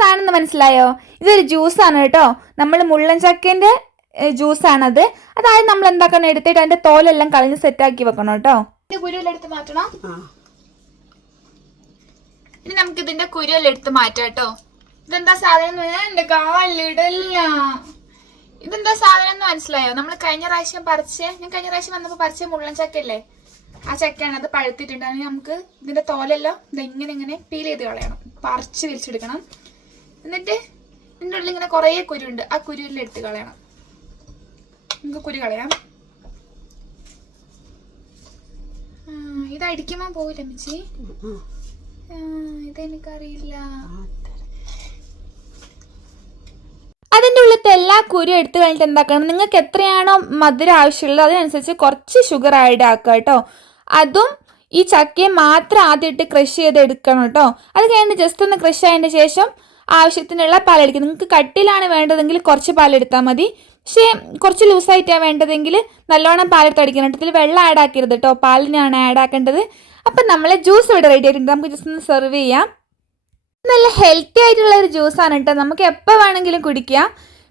സാധനം എന്ന് മനസ്സിലായോ? ഇതൊരു ജ്യൂസാണ് കേട്ടോ. നമ്മൾ മുള്ളൻ ചക്കേൻ്റെ ജ്യൂസാണത്. അതായത് നമ്മൾ എന്താക്കണം, എടുത്തിട്ട് അതിൻ്റെ തോലെല്ലാം കളഞ്ഞ് സെറ്റാക്കി വെക്കണം കേട്ടോ. ഇതിൻ്റെ കുരുവെല്ലാം എടുത്ത് മാറ്റണം. ഇനി നമുക്ക് ഇതിൻ്റെ കുരുവെല്ലാം എടുത്ത് മാറ്റാം കേട്ടോ. ഇതെന്താ സാധനം? എൻ്റെ കാലിടല്ല. ഇതെന്താ സാധനം എന്ന് മനസ്സിലായോ? നമ്മൾ ഞാൻ കഴിഞ്ഞ പ്രാവശ്യം വന്നപ്പോൾ പറിച്ച മുള്ളൻ ചക്കല്ലേ, ആ ചക്കയാണ്. അത് പഴുത്തിട്ടുണ്ട്. അതിന് നമുക്ക് ഇതിൻ്റെ തോലെല്ലാം ഇങ്ങനെ പീൽ ചെയ്ത് കളയണം, പറിച്ച് വിരിച്ചെടുക്കണം. എന്നിട്ട് ഇതിൻ്റെ ഉള്ളിൽ ഇങ്ങനെ കുറേ കുരുണ്ട്, ആ കുരുവിൽ എടുത്ത് കളയണം. നമുക്ക് കുരു കളയാം. ഇതടിക്കുമ്പോൾ പോവില്ല അമ്മച്ചി, ഇതെനിക്കറിയില്ല. അതിൻ്റെ ഉള്ളിലത്തെ എല്ലാ കുരു എടുത്ത് കഴിഞ്ഞിട്ട് എന്താക്കണം, നിങ്ങൾക്ക് എത്രയാണോ മധുരം ആവശ്യമുള്ളത് അതിനനുസരിച്ച് കുറച്ച് ഷുഗർ ആഡ് ആക്കുക കേട്ടോ. അതും ഈ ചക്കയെ മാത്രം ആദ്യം ഇട്ട് ക്രഷ് ചെയ്ത് എടുക്കണം കേട്ടോ. അത് കഴിഞ്ഞിട്ട് ജസ്റ്റ് ഒന്ന് ക്രഷ് ആയതിൻ്റെ ശേഷം ആവശ്യത്തിനുള്ള പാലെടുക്കുക. നിങ്ങൾക്ക് കട്ടിയിലാണ് വേണ്ടതെങ്കിൽ കുറച്ച് പാലെടുത്താൽ മതി. പക്ഷേ കുറച്ച് ലൂസായിട്ടാണ് വേണ്ടതെങ്കിൽ നല്ലോണം പാലെടുത്ത് അടിക്കണം കേട്ടോ. ഇതിൽ വെള്ളം ആഡ് ആക്കരുത് കേട്ടോ, പാലിനാണ് ആഡ് ആക്കേണ്ടത്. അപ്പം നമ്മളെ ജ്യൂസ് ഇവിടെ റെഡി ആയിട്ടുണ്ട്. നമുക്ക് ജസ്റ്റ് ഒന്ന് സെർവ് ചെയ്യാം. നല്ല ഹെൽത്തി ആയിട്ടുള്ള ഒരു ജ്യൂസാണ് കേട്ടോ. നമുക്ക് എപ്പോൾ വേണമെങ്കിലും കുടിക്കാം.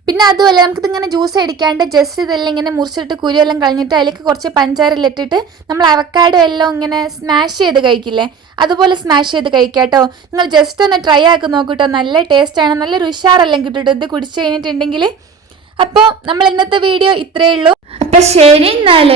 പിന്നെ അതുമല്ല, നമുക്കിതിങ്ങനെ ജ്യൂസ് അടിക്കാണ്ട് ജസ്റ്റ് ഇതെല്ലാം ഇങ്ങനെ മുറിച്ചിട്ട് കുരുവെല്ലാം കളഞ്ഞിട്ട് അതിലേക്ക് കുറച്ച് പഞ്ചാരെല്ലാം ഇട്ടിട്ട് നമ്മൾ അവക്കാഡോ എല്ലാം ഇങ്ങനെ സ്മാഷ് ചെയ്ത് കഴിക്കില്ലേ, അതുപോലെ സ്മാഷ് ചെയ്ത് കഴിക്കാം കേട്ടോ. നിങ്ങൾ ജസ്റ്റ് ഒന്ന് ട്രൈ ആക്കി നോക്കൂട്ടോ. നല്ല ടേസ്റ്റാണ്, നല്ലൊരു ഉഷാറെല്ലാം കിട്ടും ഇത് കുടിച്ച് കഴിഞ്ഞിട്ടുണ്ടെങ്കിൽ. അപ്പോൾ നമ്മൾ ഇന്നത്തെ വീഡിയോ ഇത്രയേ ഉള്ളൂ. അപ്പം ശരി എന്നാൽ.